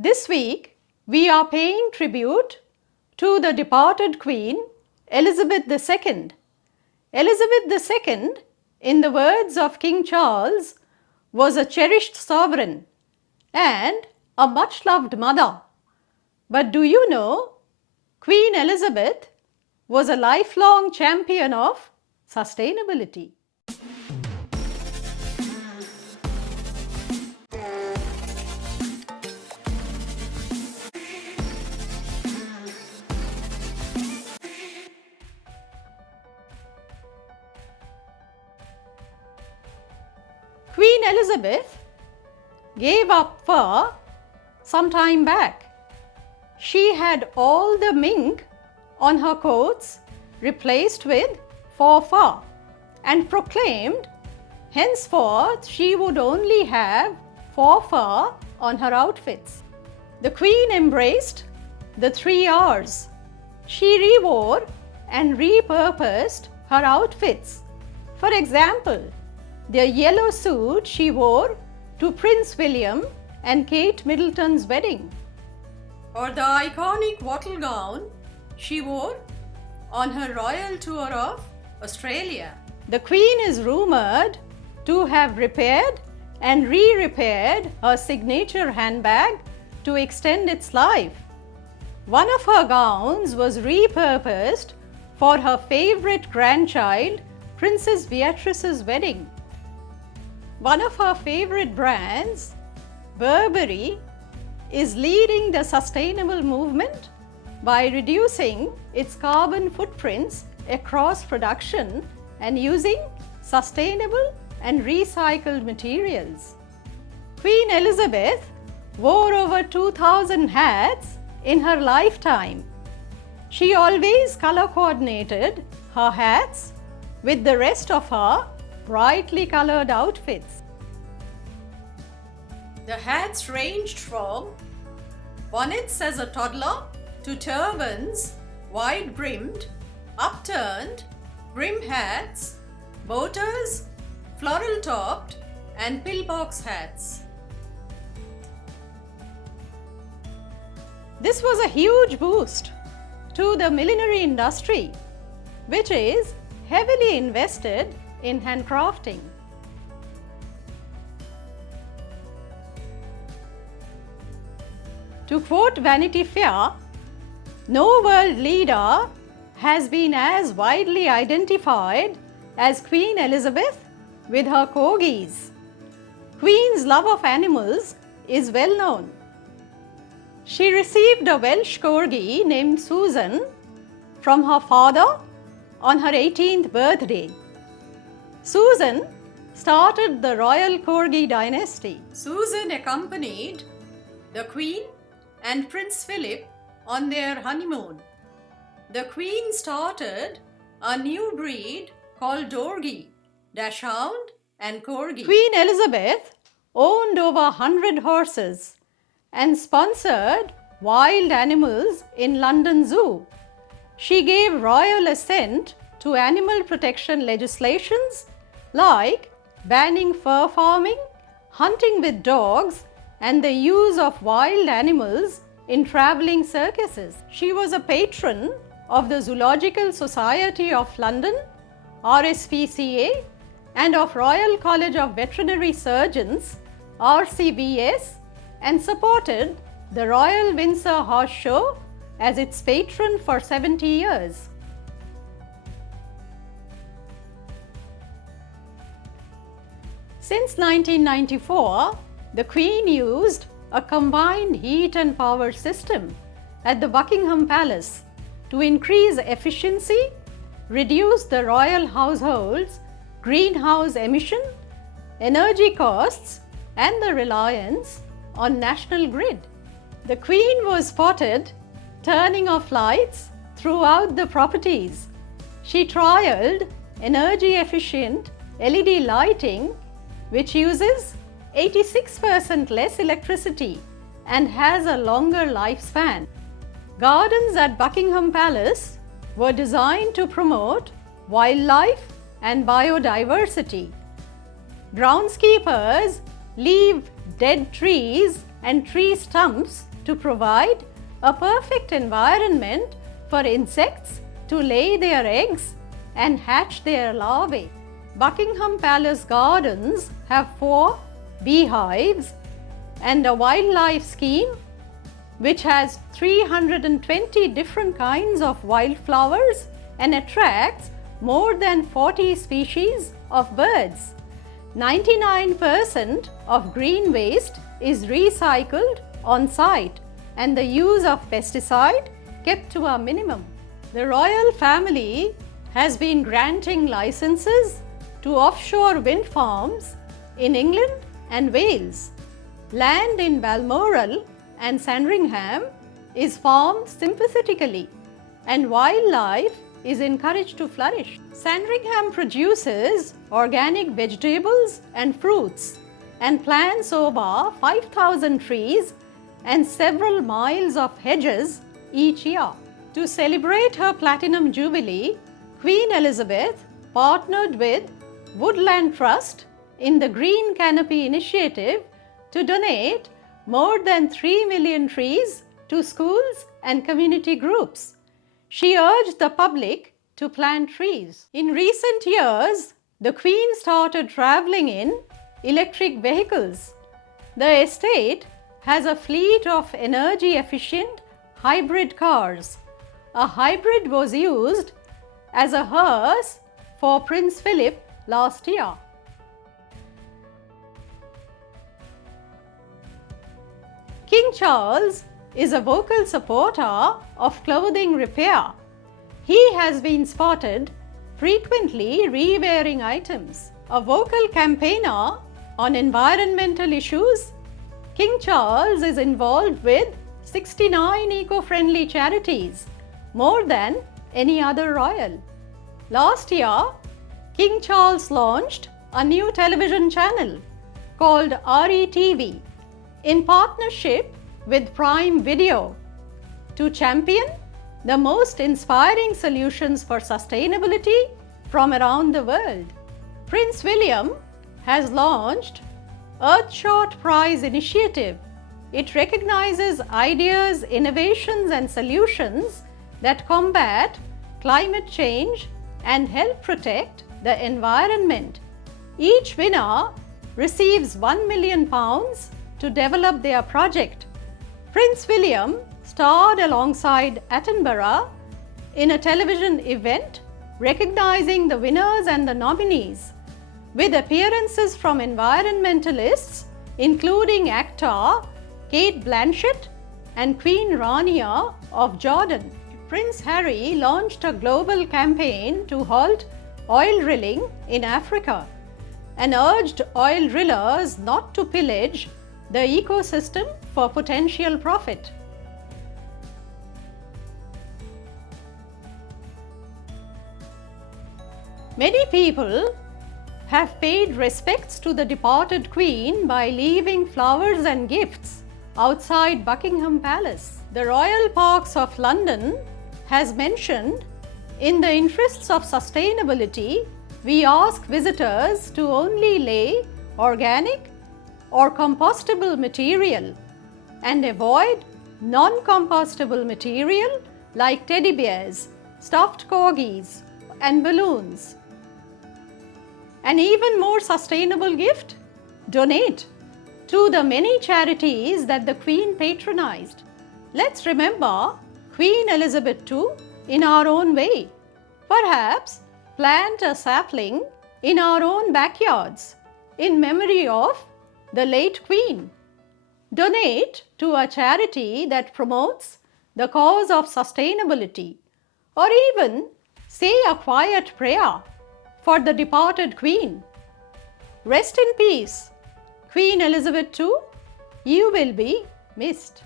This week, we are paying tribute to the departed Queen, Elizabeth II. Elizabeth II, in the words of King Charles, was a cherished sovereign and a much-loved mother. But do you know, Queen Elizabeth was a lifelong champion of sustainability. Queen Elizabeth gave up fur some time back. She had all the mink on her coats replaced with faux fur and proclaimed henceforth she would only have faux fur on her outfits. The Queen embraced the 3 R's. She rewore and repurposed her outfits. For example, the yellow suit she wore to Prince William and Kate Middleton's wedding, or the iconic wattle gown she wore on her royal tour of Australia. The Queen is rumoured to have repaired and re-repaired her signature handbag to extend its life. One of her gowns was repurposed for her favourite grandchild, Princess Beatrice's wedding. One of her favourite brands, Burberry, is leading the sustainable movement by reducing its carbon footprints across production and using sustainable and recycled materials. Queen Elizabeth wore over 2,000 hats in her lifetime. She always color coordinated her hats with the rest of her brightly colored outfits. The hats ranged from bonnets as a toddler to turbans, wide-brimmed, upturned, brim hats, boaters, floral-topped and pillbox hats. This was a huge boost to the millinery industry, which is heavily invested in handcrafting. To quote Vanity Fair, no world leader has been as widely identified as Queen Elizabeth with her corgis. Queen's love of animals is well known. She received a Welsh corgi named Susan from her father on her 18th birthday. Susan started the royal corgi dynasty. Susan accompanied the Queen and Prince Philip on their honeymoon. The Queen started a new breed called Dorgi, Dachshund and Corgi. Queen Elizabeth owned over 100 horses and sponsored wild animals in London Zoo. She gave royal assent to animal protection legislations like banning fur farming, hunting with dogs, and the use of wild animals in travelling circuses. She was a patron of the Zoological Society of London, RSPCA, and of Royal College of Veterinary Surgeons, RCVS, and supported the Royal Windsor Horse Show as its patron for 70 years. Since 1994, the Queen used a combined heat and power system at the Buckingham Palace to increase efficiency, reduce the royal household's greenhouse emission, energy costs, and the reliance on national grid. The Queen was spotted turning off lights throughout the properties. She trialled energy-efficient LED lighting, which uses 86% less electricity and has a longer lifespan. Gardens at Buckingham Palace were designed to promote wildlife and biodiversity. Groundskeepers leave dead trees and tree stumps to provide a perfect environment for insects to lay their eggs and hatch their larvae. Buckingham Palace Gardens have 4 beehives and a wildlife scheme which has 320 different kinds of wildflowers and attracts more than 40 species of birds. 99% of green waste is recycled on site and the use of pesticide kept to a minimum. The royal family has been granting licenses to offshore wind farms in England and Wales. Land in Balmoral and Sandringham is farmed sympathetically and wildlife is encouraged to flourish. Sandringham produces organic vegetables and fruits and plants over 5,000 trees and several miles of hedges each year. To celebrate her Platinum Jubilee, Queen Elizabeth partnered with Woodland Trust in the Green Canopy Initiative to donate more than 3 million trees to schools and community groups. She urged the public to plant trees. In recent years, the Queen started traveling in electric vehicles. The estate has a fleet of energy-efficient hybrid cars. A hybrid was used as a hearse for Prince Philip last year. King Charles is a vocal supporter of clothing repair. He has been spotted frequently re-wearing items. A vocal campaigner on environmental issues, King Charles is involved with 69 eco-friendly charities, more than any other royal. Last year, King Charles launched a new television channel called RETV in partnership with Prime Video to champion the most inspiring solutions for sustainability from around the world. Prince William has launched Earthshot Prize initiative. It recognizes ideas, innovations and solutions that combat climate change and help protect the environment. Each winner receives £1 million to develop their project. Prince William starred alongside Attenborough in a television event recognizing the winners and the nominees, with appearances from environmentalists including actor Kate Blanchett and Queen Rania of Jordan. Prince Harry launched a global campaign to halt oil drilling in Africa and urged oil drillers not to pillage the ecosystem for potential profit. Many people have paid respects to the departed Queen by leaving flowers and gifts outside Buckingham Palace. The Royal Parks of London has mentioned, in the interests of sustainability, we ask visitors to only lay organic or compostable material and avoid non-compostable material like teddy bears, stuffed corgis and balloons. An even more sustainable gift? Donate to the many charities that the Queen patronized. Let's remember Queen Elizabeth II in our own way. Perhaps plant a sapling in our own backyards in memory of the late Queen. Donate to a charity that promotes the cause of sustainability, or even say a quiet prayer for the departed Queen. Rest in peace, Queen Elizabeth II. You will be missed.